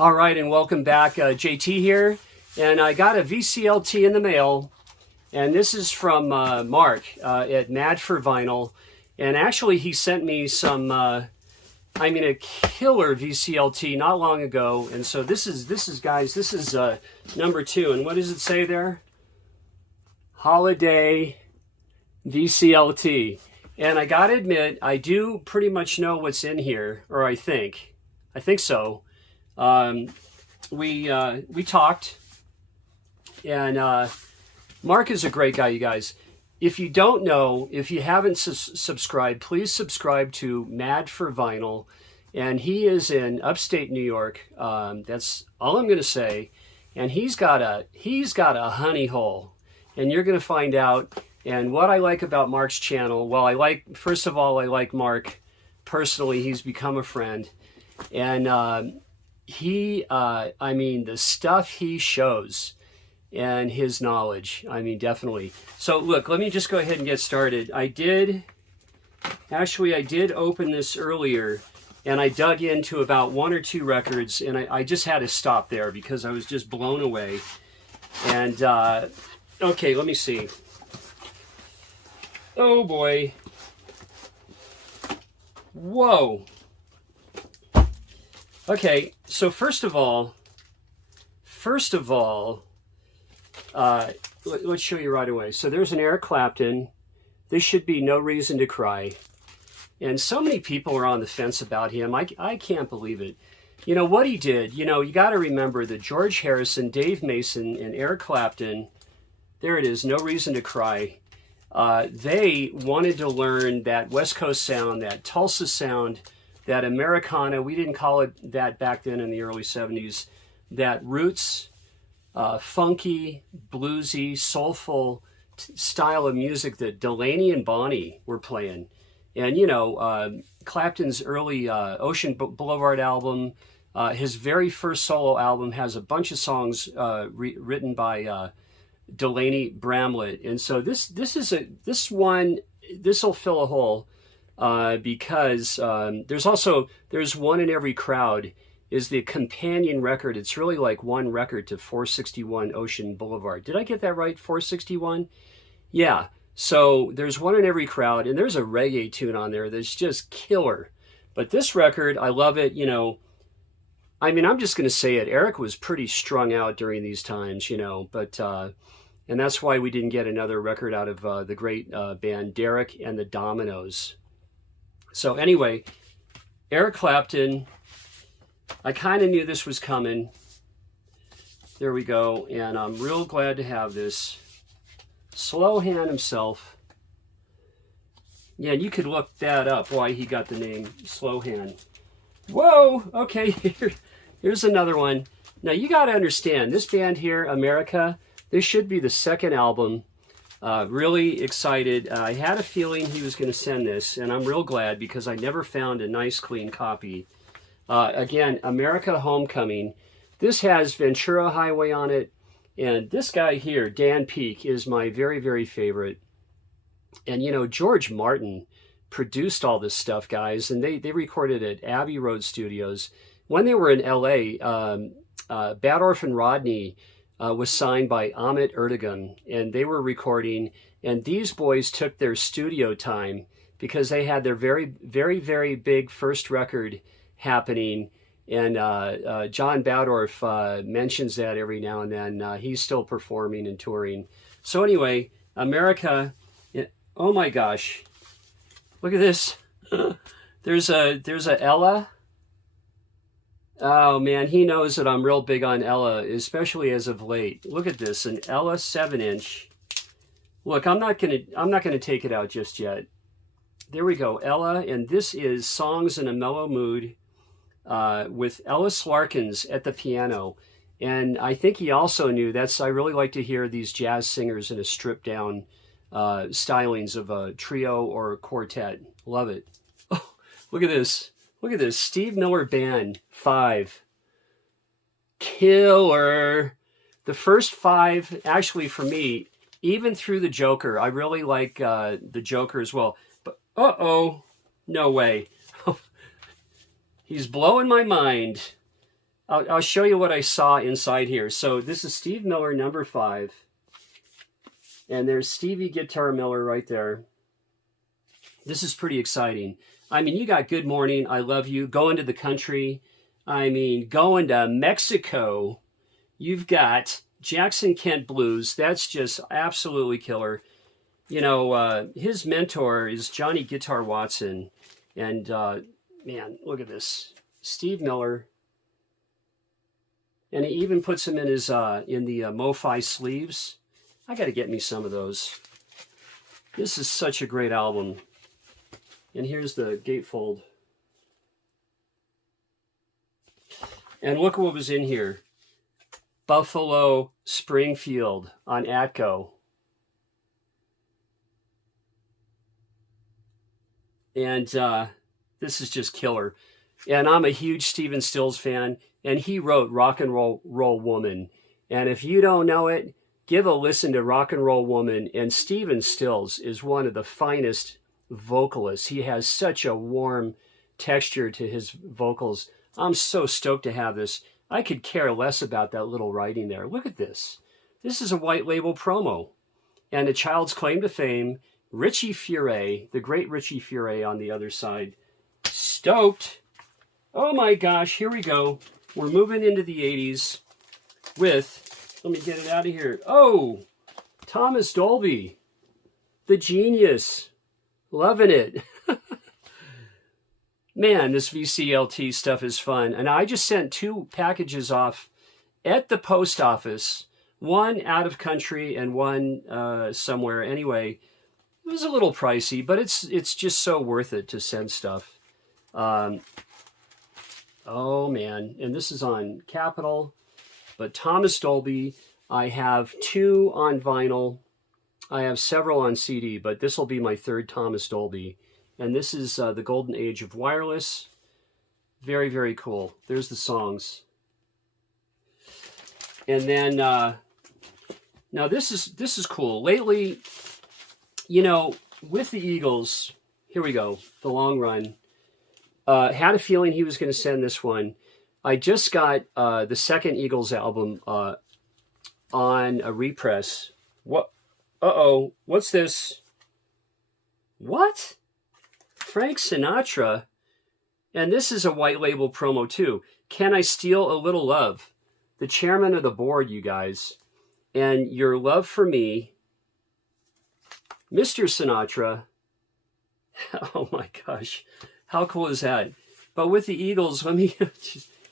All right, and welcome back. JT here, and I got a VCLT in the mail, and this is from Mark at Mad for Vinyl, and actually he sent me some, a killer VCLT not long ago, and so this is guys, this is number 2, and what does it say there? Holiday VCLT, and I gotta admit, I do pretty much know what's in here, or I think so. We talked, and Mark is a great guy, you guys. If you don't know, if you haven't subscribed, please subscribe to Mad for Vinyl, and he is in upstate New York. That's all I'm going to say. And he's got a honey hole, and you're going to find out. And what I like about Mark's channel, well, first of all, I like Mark personally. He's become a friend, and the stuff he shows and his knowledge, definitely. So look, let me just go ahead and get started. I did open this earlier, and I dug into about 1 or 2 records, and I just had to stop there because I was just blown away. And okay, let me see. Oh boy. Whoa. Okay, so first of all, let's show you right away. So there's an Eric Clapton. This should be No Reason to Cry. And so many people are on the fence about him. I can't believe it. You know, what he did, you got to remember that George Harrison, Dave Mason, and Eric Clapton, there it is, No Reason to Cry. They wanted to learn that West Coast sound, that Tulsa sound, that Americana, we didn't call it that back then in the early 70s, that roots, funky, bluesy, soulful style of music that Delaney and Bonnie were playing. And, Clapton's early Ocean Boulevard album, his very first solo album has a bunch of songs written by Delaney Bramlett. And so this will fill a hole. Because there's One in Every Crowd is the companion record. It's really like one record to 461 Ocean Boulevard. Did I get that right? 461? Yeah. So there's One in Every Crowd, and there's a reggae tune on there that's just killer. But this record, I love it. I'm just going to say it. Eric was pretty strung out during these times, but and that's why we didn't get another record out of the great band Derek and the Dominoes. So anyway, Eric Clapton, I kind of knew this was coming. There we go. And I'm real glad to have this. Slow Hand himself. Yeah, you could look that up, why he got the name Slow Hand. Whoa, okay, here's another one. Now you got to understand, this band here, America, this should be the second album. Really excited. I had a feeling he was going to send this, and I'm real glad because I never found a nice, clean copy. Again, America Homecoming. This has Ventura Highway on it, and this guy here, Dan Peake, is my very, very favorite. And, George Martin produced all this stuff, guys, and they recorded at Abbey Road Studios. When they were in L.A., Bad Orphan Rodney was signed by Ahmet Ertegun, and they were recording, and these boys took their studio time because they had their very, very, very big first record happening, and John Badorf mentions that every now and then. He's still performing and touring. So anyway, America, oh my gosh, look at this. There's a Ella. Oh man, he knows that I'm real big on Ella, especially as of late. Look at this, an Ella 7-inch. Look, I'm not gonna take it out just yet. There we go, Ella, and this is Songs in a Mellow Mood with Ellis Larkins at the piano. And I think he also knew I really like to hear these jazz singers in a stripped down stylings of a trio or a quartet. Love it. Oh, look at this. Look at this, Steve Miller Band 5. Killer. The first 5, actually for me, even through the Joker, I really like the Joker as well. But, no way. He's blowing my mind. I'll show you what I saw inside here. So this is Steve Miller, number 5. And there's Stevie Guitar Miller right there. This is pretty exciting. I mean, you got Good Morning, I Love You, Going to the Country. I mean, Going to Mexico. You've got Jackson Kent Blues. That's just absolutely killer. You know, his mentor is Johnny Guitar Watson. And, man, look at this. Steve Miller. And he even puts him in his in the MoFi sleeves. I got to get me some of those. This is such a great album. And here's the gatefold. And look what was in here. Buffalo Springfield on Atco. And this is just killer. And I'm a huge Stephen Stills fan. And he wrote Rock and Roll Woman. And if you don't know it, give a listen to Rock and Roll Woman. And Stephen Stills is one of the finest vocalists. He has such a warm texture to his vocals. I'm so stoked to have this. I could care less about that little writing there. Look at this. This is a white label promo. And A Child's Claim to Fame, Richie Furay, the great Richie Furay on the other side. Stoked. Oh my gosh, here we go. We're moving into the 80s with, let me get it out of here. Oh, Thomas Dolby, the genius. Loving it. Man, this VCLT stuff is fun. And I just sent 2 packages off at the post office, one out of country and one somewhere. Anyway, it was a little pricey, but it's just so worth it to send stuff. Oh man, and this is on Capitol, but Thomas Dolby, I have 2 on vinyl. I have several on CD, but this will be my 3rd Thomas Dolby. And this is the golden age of wireless. Very, very cool. There's the songs. And then, now this is cool. Lately, you know, with the Eagles, here we go, The Long Run. Had a feeling he was going to send this one. I just got the 2nd Eagles album on a repress. What? Uh-oh. What's this? What? Frank Sinatra? And this is a white label promo too. Can I Steal a Little Love? The chairman of the board, you guys. And Your Love for Me. Mr. Sinatra. Oh my gosh. How cool is that? But with the Eagles, let me,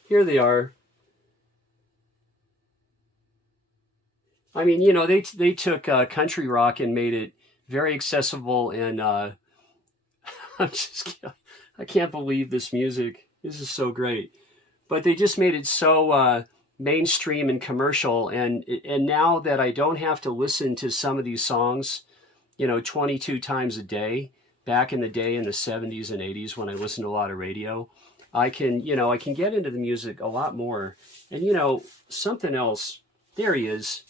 here they are. I mean, you know, they took country rock and made it very accessible, and I can't believe this music. This is so great. But they just made it so mainstream and commercial, and now that I don't have to listen to some of these songs, you know, 22 times a day, back in the day in the 70s and 80s when I listened to a lot of radio, I can get into the music a lot more. And, you know, something else, there he is.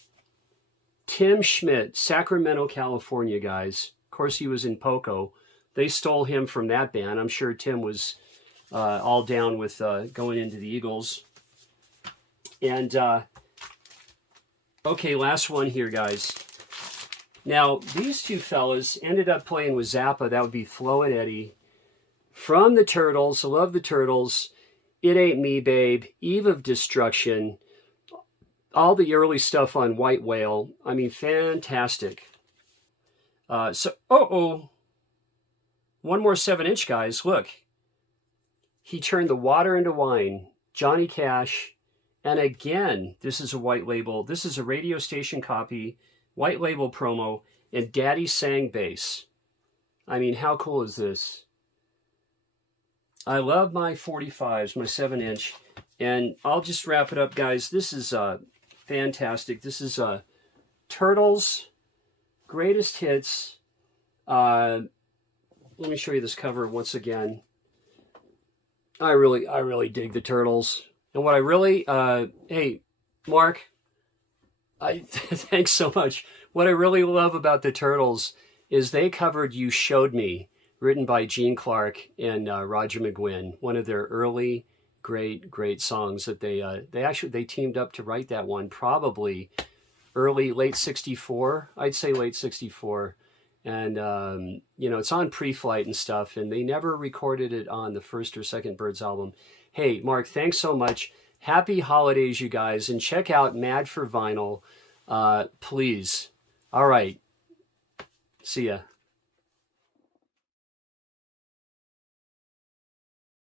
Tim Schmidt, Sacramento, California, guys. Of course, he was in Poco. They stole him from that band. I'm sure Tim was all down with going into the Eagles. And, okay, last one here, guys. Now, these 2 fellas ended up playing with Zappa. That would be Flo and Eddie. From the Turtles, I love the Turtles. It Ain't Me, Babe. Eve of Destruction. All the early stuff on White Whale. I mean, fantastic. One more 7-inch, guys. Look. He turned the water into wine. Johnny Cash. And again, this is a white label. This is a radio station copy. White label promo. And Daddy sang bass. I mean, how cool is this? I love my 45s, my 7-inch. And I'll just wrap it up, guys. This is fantastic. This is Turtles Greatest Hits. Let me show you this cover once again. I really dig the Turtles. And what I really, hey, Mark, thanks so much. What I really love about the Turtles is they covered You Showed Me, written by Gene Clark and Roger McGuinn, one of their early great songs that they teamed up to write that one, probably late 64, I'd say late 64. And, you know, it's on Pre-Flight and stuff, and they never recorded it on the first or second Byrds album. Hey, Mark, thanks so much. Happy holidays, you guys, and check out Mad for Vinyl, please. All right. See ya.